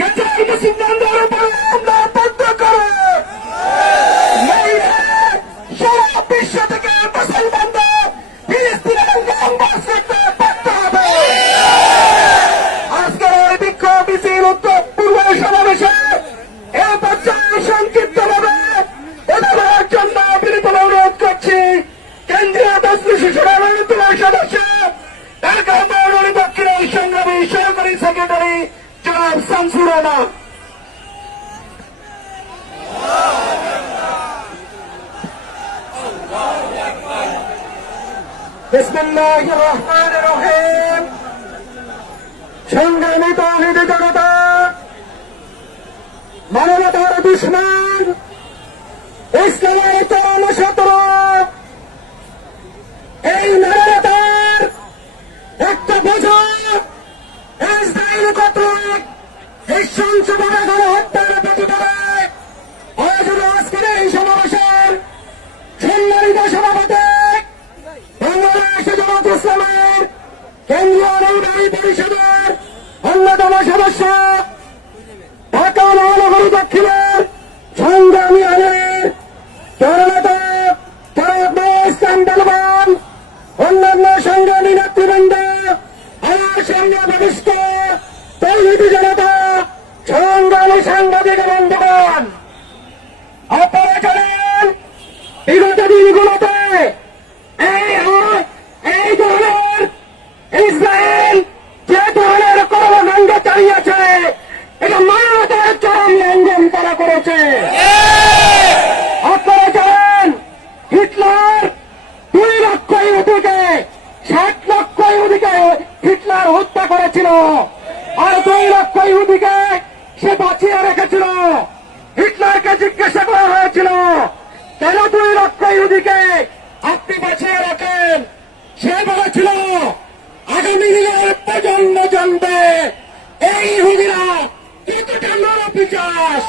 মুসলমানদের উপরে হামলা বন্ধ করে সারা বিশ্ব থেকে মুসলমানদের ফিলিস্তিনের লম্বাস করতে বাধ্য হবে। আজকের এই বিক্ষোভ মিছিল উত্তর পূর্ব সমাবেশে এ পর্যায়ে সংক্ষিপ্তভাবে অনুভবের জন্য বিনীত অনুরোধ করছি কেন্দ্রীয় মজলিস সভাপতির সদস্য ঢাকা মহানগর দক্ষিণের সংগ্রামী সহকারী সেক্রেটারি জনাব শামসুর রহমান। বিসমিল্লাহির রহমানির রহিম। সংগ্রামী তাওহীদি জনতা, মানবতার দুশমন, ইসলামের চরম শত্রু, এই মানবতার একটা বোঝা ইসরায়েল কর্তৃক নৃশংসভাবে গণহত্যার প্রতিবাদে আয়োজিত আজকের এই সমাবেশের সম্মানিত সভাপতি বাংলাদেশ জামাত ইসলামের কেন্দ্রীয় নির্বাহী পরিষদের অন্যতম সদস্য ঢাকা মহানগর দক্ষিণের সংগ্রামী আইনের জননেতা ইসলাম বেলবান, অন্যান্য সংগ্রামী নেতৃবৃন্দ, আমার সামনে বরিষ্ঠ তৌহিদি জনতা, সংগ্রামী সাংবাদিক বন্ধুগণ, আপনারা জানেন বিগত দিনগুলোতে এই ধরনের ইসরায়েল যে ধরনের কর্মকাণ্ড চালিয়েছে এটা মানবতার চরম লঙ্ঘন করা করেছে। আপনারা জানেন হিটলার 2 লক্ষ ইহুদিকে 60 লক্ষ ইহুদিকে হিটলার হত্যা করেছিল, আর 2 লক্ষ ইহুদিকে সে বাঁচিয়ে রেখেছিল। হিটলারকে জিজ্ঞাসা করা হয়েছিল কেন 2 লক্ষ ইহুদিকে আপনি বাঁচিয়ে রাখেন, সে বলেছিল আগামী দিনের প্রজন্ম জানবে এই ইহুদিরা কতটা নরপিশাচ,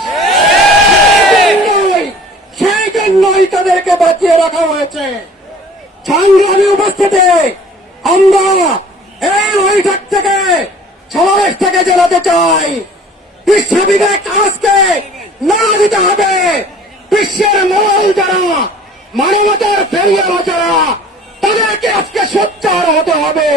সেই জন্যই তাদেরকে বাঁচিয়ে রাখা হয়েছে। সংগ্রামী উপস্থিতি আমরা এই বৈঠক থেকে সমাবেশ থেকে জানাতে চাই বিশ্ববিবেক আজকে না দিতে হবে। বিশ্বের মহল যারা মানবতার ফেরিয়ালা যারা তাদেরকে আজকে সোচ্চার হতে হবে।